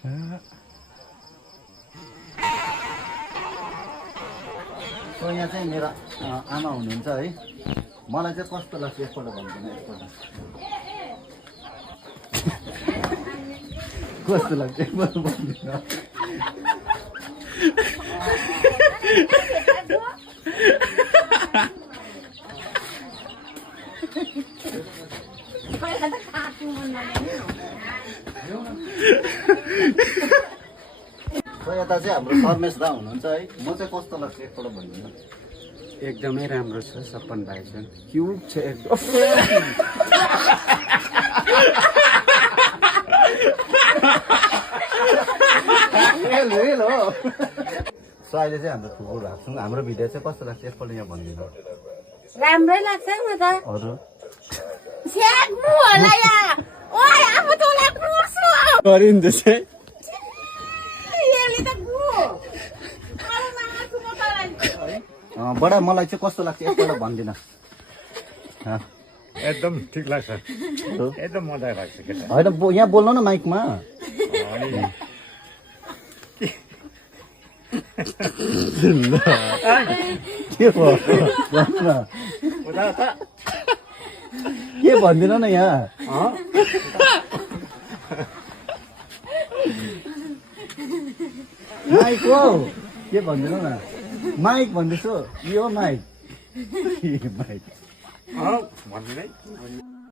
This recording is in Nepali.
यहाँ चाहिँ मेरो आमा हुनुहुन्छ है मलाई चाहिँ कस्तो लाग्छ एकपल्ट भन्दैन एकपल्ट कस्तो लाग्छ एकपल्ट भन्दैन यता चाहिँ हाम्रो सर्मेश दा हुनुहुन्छ है म चाहिँ कस्तो लाग्छ एकपल्ट भन्दिनँ एकदमै राम्रो छ सपन भाइ चाहिँ क्युट छ एकदम हेलो सो अहिले चाहिँ हाम्रो थुप्रो राख्छौँ हाम्रो भिडियो चाहिँ कस्तो लाग्छ एकपल्ट यहाँ भनिदिनु राम्रै लाग्छ म त हजुर स्याग्नु होला या ओइ आफू त लाग्नु पर्छ गरिन्छ चाहिँ यसले त गु मलाई मासु म तलाई बडा मलाई चाहिँ कस्तो लाग्छ एकपल्ट भनिदिनु एकदम ठिक लाग्छ एकदम मजा लाग्छ केटा होइन यहाँ बोल्नु न माइकमा के भयो भन्नु न के भनिदिनु न यहाँ माइक हो के भनिदिनु न माइक भन्दैछु यो माइक माइक भन्दिनै